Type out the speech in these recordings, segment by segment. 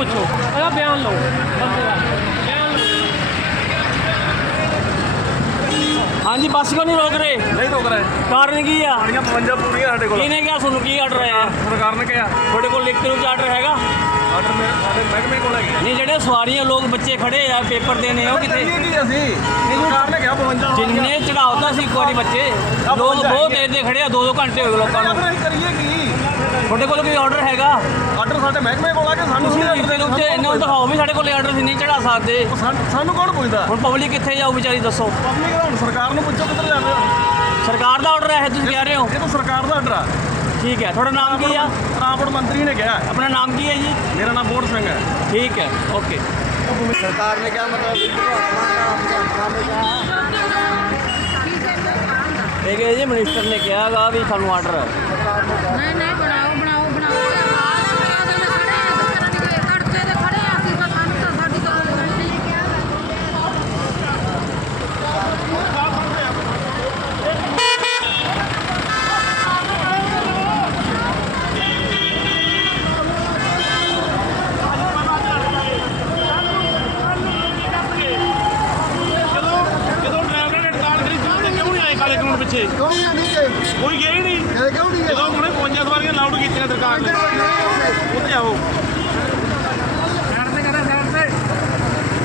ਪੁੱਛੋ ਇਹਦਾ ਬਿਆਨ ਲਓ ਬੰਦੇ ਦਾ ਬਿਆਨ ਲਓ। ਹਾਂਜੀ ਬੱਸ ਕਿਉਂ ਨਹੀਂ ਰੋਕ ਰਹੇ? ਨਹੀਂ ਰੋਕ ਰਹੇ। ਕਾਰਨ ਕੀ ਆ? ਸਾਡੀਆਂ 52 ਪੂਰੀਆਂ ਸਾਡੇ ਕੋਲ ਕਿਹਨੇ ਕਿਹਾ ਤੁਹਾਨੂੰ ਕੀ ਆਰਡਰ ਆਇਆ? ਸਰਕਾਰ ਨੇ ਕਿਹਾ ਤੁਹਾਡੇ ਕੋਲ ਲਿਖਤ ਰੂਪ ਆਰਡਰ ਹੈਗਾ? ਆਰਡਰ ਮੇ ਸਾਡੇ ਮਹਿਕਮੇ ਕੋਲ ਹੈਗੇ ਨਹੀਂ ਜਿਹੜੇ ਸਵਾਰੀਆਂ ਲੋਕ ਬੱਚੇ ਖੜੇ ਆ ਪੇਪਰ ਦੇਣੇ ਉਹ ਕਿੱਥੇ ਕਰੀਏ ਕੀ ਅਸੀਂ। ਸਰਕਾਰ ਨੇ ਕਿਹਾ 52 ਜਿੰਨੇ ਚੜਾਉਤਾ ਸੀ ਇੱਕ ਵਾਰੀ ਬੱਚੇ। ਲੋਕ ਬਹੁਤ ਦੇਰ ਦੇ ਖੜੇ ਆ 2-2 ਘੰਟੇ ਹੋ ਗਏ ਲੋਕਾਂ ਨੂੰ। ਕਰੀਏ ਕੀ? ਤੁਹਾਡੇ ਕੋਲ ਕੋਈ ਆਰਡਰ ਹੈਗਾ? ਆਰਡਰ ਸਾਡੇ ਮਹਿਕਮੇ ਕੋਲ ਆ ਕੇ ਸਾਨੂੰ ਤੁਸੀਂ ਰੂਪ ਚ ਇਹਨਾਂ ਨੂੰ ਦਿਖਾਓ ਵੀ ਸਾਡੇ ਕੋਲ ਆਰਡਰ ਸੀ ਨਹੀਂ ਚੜਾ ਸਕਦੇ। ਸਾਨੂੰ- ਸਾਨੂੰ ਕੌਣ ਪੁੱਛਦਾ? ਹੁਣ ਪਬਲਿਕ ਕਿੱਥੇ ਜਾਊ ਵਿਚਾਰੀ ਦੱਸੋ। ਪਬਲਿਕ ਹੁਣ ਸਰਕਾਰ ਨੂੰ ਪੁੱਛੋ ਕਿੱਧਰ ਜਾਂਦੇ ਹੋ। ਸਰਕਾਰ ਦਾ ਆਰਡਰ ਹੈ ਤੁਸੀਂ ਕਹਿ ਰਹੇ ਹੋ? ਇਹ ਤਾਂ ਸਰਕਾਰ ਦਾ ਆਰਡਰ ਆ। ਠੀਕ ਹੈ ਤੁਹਾਡਾ ਨਾਮ ਕੀ ਆ? ਟਰਾਂਸਪੋਰਟ ਮੰਤਰੀ ਨੇ ਕਿਹਾ। ਆਪਣਾ ਨਾਮ ਕੀ ਹੈ ਜੀ? ਮੇਰਾ ਨਾਮ ਬੋੜ ਸਿੰਘ ਹੈ। ਠੀਕ ਹੈ ਓਕੇ। ਸਰਕਾਰ ਨੇ ਕਿਹਾ ਮਤਲਬ ਇਹ ਕਿ ਜੀ ਮਿਨਿਸਟਰ ਨੇ ਕਿਹਾਗਾ ਵੀ ਸਾਨੂੰ ਆਰਡਰ ਨਹੀਂ ਨਹੀਂ ਬਣਾਓ ਬਣਾਓ ਬਣਾਓ ਆਹ ਨਾ ਦੇ ਖੜੇ ਆ ਦੁਕਾਨਾਂ ਦੇ ਖੜਕੇ ਦੇ ਖੜੇ ਆ ਅਸੀਂ ਤਾਂ ਸਾਨੂੰ ਤਾਂ ਸਾਡੀ ਤਾਂ ਕੋਈ ਗੱਲ ਨਹੀਂ ਜਦੋਂ ਡਰਾਈਵਰ ਨੇ ਹੜਤਾਲ ਕਰੀ ਸੀ ਤੇ ਕਾਲੇ ਕਾਨੂੰਨ ਪਿੱਛੇ। ਕਿਉਂ ਨਹੀਂ ਗਏ ਕੋਈ ਗਏ ਹੀ ਨਹੀਂ। ਇਹ ਕਿਉਂ ਨਹੀਂ ਜਦੋਂ ਉਹਨੇ 52 ਸਵਾਰੀਆਂ ਲਾਊਡ ਕੀਤੀਆਂ ਸਰਕਾਰ ਨੇ। ਉੱਥੇ ਆਓ।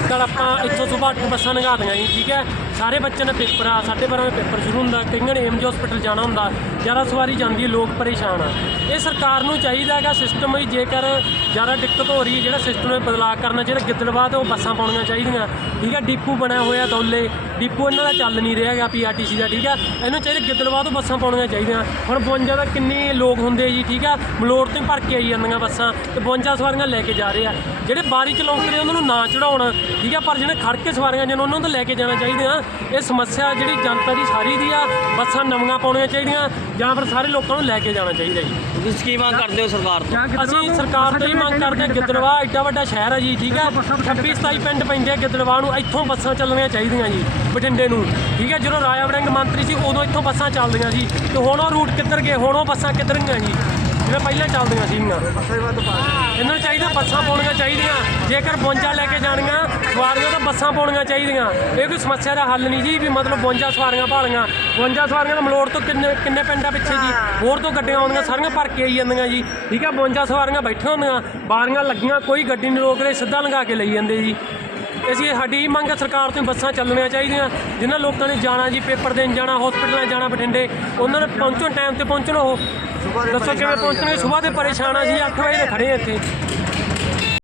ਨਾਲ ਆਪਾਂ ਇੱਥੋਂ ਸੁਬਾਹ ਅੱਠ ਬੱਸਾਂ ਲੰਘਾਤੀਆਂ ਜੀ ਠੀਕ ਹੈ? ਸਾਰੇ ਬੱਚਿਆਂ ਦਾ ਪੇਪਰ ਆ ਸਾਢੇ ਬਾਰਾਂ ਵਜੇ ਪੇਪਰ ਸ਼ੁਰੂ ਹੁੰਦਾ, ਕਈਆਂ ਨੇ ਏਮਜ਼ ਹਸਪੀਟਲ ਜਾਣਾ ਹੁੰਦਾ, ਜ਼ਿਆਦਾ ਸਵਾਰੀ ਜਾਂਦੀ ਹੈ, ਲੋਕ ਪਰੇਸ਼ਾਨ ਆ। ਇਹ ਸਰਕਾਰ ਨੂੰ ਚਾਹੀਦਾ ਹੈਗਾ ਸਿਸਟਮ ਵੀ ਜੇਕਰ ਜ਼ਿਆਦਾ ਦਿੱਕਤ ਹੋ ਰਹੀ ਹੈ, ਜਿਹੜਾ ਸਿਸਟਮ ਨੂੰ ਬਦਲਾਅ ਕਰਨਾ ਚਾਹੀਦਾ ਗਿੱਦੜਬਾਹ ਉਹ ਬੱਸਾਂ ਪਾਉਣੀਆਂ ਚਾਹੀਦੀਆਂ। ਠੀਕ ਹੈ, ਡਿਪੂ ਬਣਿਆ ਹੋਇਆ ਦੌਲੇ, ਡਿਪੂ ਇਹਨਾਂ ਦਾ ਚੱਲ ਨਹੀਂ ਰਿਹਾ ਹੈਗਾ ਪੀਆਰਟੀਸੀ ਦਾ, ਠੀਕ ਹੈ। ਇਹਨੂੰ ਚਾਹੀਦਾ ਗਿੱਦੜਬਾਹ ਤੋਂ ਬੱਸਾਂ ਪਾਉਣੀਆਂ ਚਾਹੀਦੀਆਂ। ਹੁਣ 52 ਦਾ ਕਿੰਨੇ ਲੋਕ ਹੁੰਦੇ ਜੀ, ਠੀਕ ਹੈ। ਮਲੋੜ ਤੋਂ ਭਰ ਕੇ ਆਈ ਜਾਂਦੀਆਂ ਬੱਸਾਂ ਤੇ 52 ਸਵਾਰੀਆਂ ਲੈ ਕੇ ਜਾ ਰਹੇ ਆ। ਜਿਹੜੇ ਬਾਰੀ ਚਲਾਉਂਦੇ ਉਹਨਾਂ ਨੂੰ ਨਾ ਚੜਾਉਣ, ਠੀਕ ਆ ਪਰ ਜਿਹੜੇ ਖੜ ਕੇ ਸਵਾਰੀਆਂ ਜਿਹਨਾਂ ਉਹਨਾਂ ਨੂੰ ਤਾਂ ਲੈ ਕੇ ਜਾਣਾ ਚਾਹੀਦੇ। ਆ ਇਹ ਸਮੱਸਿਆ ਜਿਹੜੀ ਜਨਤਾ ਦੀ ਸਾਰੀ ਦੀ ਆ ਬੱਸਾਂ ਨਵੀਆਂ ਪਾਉਣੀਆਂ ਚਾਹੀਦੀਆਂ ਜਾਂ ਫਿਰ ਸਾਰੇ ਲੋਕਾਂ ਨੂੰ ਲੈ ਕੇ ਜਾਣਾ ਚਾਹੀਦਾ ਜੀ। ਤੁਸੀਂ ਕੀ ਮੰਗ ਕਰਦੇ ਹੋ ਸਰਕਾਰ ਤੋਂ? ਅਸੀਂ ਸਰਕਾਰ ਤੋਂ ਇਹ ਮੰਗ ਕਰਦੇ ਹਾਂ ਗਿੱਦੜਵਾਹ ਐਡਾ ਵੱਡਾ ਸ਼ਹਿਰ ਹੈ ਜੀ ਠੀਕ ਹੈ 26 27 ਪਿੰਡ ਪੈਂਦੇ ਆ ਗਿੱਦੜਵਾਹ ਨੂੰ ਇੱਥੋਂ ਬੱਸਾਂ ਚੱਲਣੀਆਂ ਚਾਹੀਦੀਆਂ ਜੀ ਬਠਿੰਡੇ ਨੂੰ ਠੀਕ ਹੈ ਜਦੋਂ ਰਾਜਾ ਵੜਿੰਗ ਮੰਤਰੀ ਸੀ ਉਦੋਂ ਇੱਥੋਂ ਬੱਸਾਂ ਚੱਲਦੀਆਂ ਸੀ। ਤੇ ਹੁਣ ਉਹ ਰੂਟ ਕਿੱਧਰ ਗਏ? ਹੁਣ ਉਹ ਬੱਸਾਂ ਕਿੱਧਰ ਗਈਆਂ ਜੀ? ਜਿਵੇਂ ਪਹਿਲਾਂ ਚੱਲਦੀਆਂ ਸੀਗੀਆਂ। ਇਹਨਾਂ ਨੂੰ ਚਾਹੀਦਾ ਬੱਸਾਂ ਪਾਉਣੀਆਂ ਚਾਹੀਦੀਆਂ। ਜੇਕਰ 52 ਲੈ ਕੇ ਜਾਣੀਆਂ ਸਵਾਰੀਆਂ ਤਾਂ ਬੱਸਾਂ ਪਾਉਣੀਆਂ ਚਾਹੀਦੀਆਂ। ਇਹ ਕੋਈ ਸਮੱਸਿਆ ਦਾ ਹੱਲ ਨਹੀਂ ਜੀ ਵੀ ਮਤਲਬ 52 ਸਵਾਰੀਆਂ ਭਾਲੀਆਂ। 52 ਸਵਾਰੀਆਂ ਦਾ ਮਲੋੜ ਤੋਂ ਕਿੰਨੇ ਕਿੰਨੇ ਪਿੰਡਾਂ ਪਿੱਛੇ ਜੀ? ਹੋਰ ਤੋਂ ਗੱਡੀਆਂ ਆਉਂਦੀਆਂ ਸਾਰੀਆਂ ਭਰ ਕੇ ਆਈ ਜਾਂਦੀਆਂ ਜੀ। ਠੀਕ ਹੈ 52 ਸਵਾਰੀਆਂ ਬੈਠੀਆਂ ਹੁੰਦੀਆਂ। ਬਾਰੀਆਂ ਲੱਗੀਆਂ ਕੋਈ ਗੱਡੀ ਨਹੀਂ ਰੋਕ ਰਹੀ ਸਿੱਧਾ ਲੰਘਾ ਕੇ ਲਈ ਜਾਂਦੇ ਜੀ। ਅਸੀਂ ਸਾਡੀ ਮੰਗ ਹੈ ਸਰਕਾਰ ਤੋਂ ਬੱਸਾਂ ਚੱਲਣੀਆਂ ਚਾਹੀਦੀਆਂ। ਜਿਨ੍ਹਾਂ ਲੋਕਾਂ ਨੇ ਜਾਣਾ ਜੀ ਪੇਪਰ ਦੇਣ ਜਾਣਾ ਹਸਪੀਟਲਾਂ ਜਾਣਾ ਬਠਿੰਡੇ ਉਹਨਾਂ ਨੇ ਪਹੁੰਚਣ ਟਾਈਮ ਤੇ ਪਹੁੰਚਣ ਉਹ। ਦੱਸੋ ਕਿਵੇਂ ਪਹੁੰਚਣਗੇ ਸਵੇਰ ਦੇ ਪਰੇਸ਼ਾਨ ਆ ਜੀ 8 ਵਜੇ ਦੇ ਖੜੇ ਇੱਥੇ।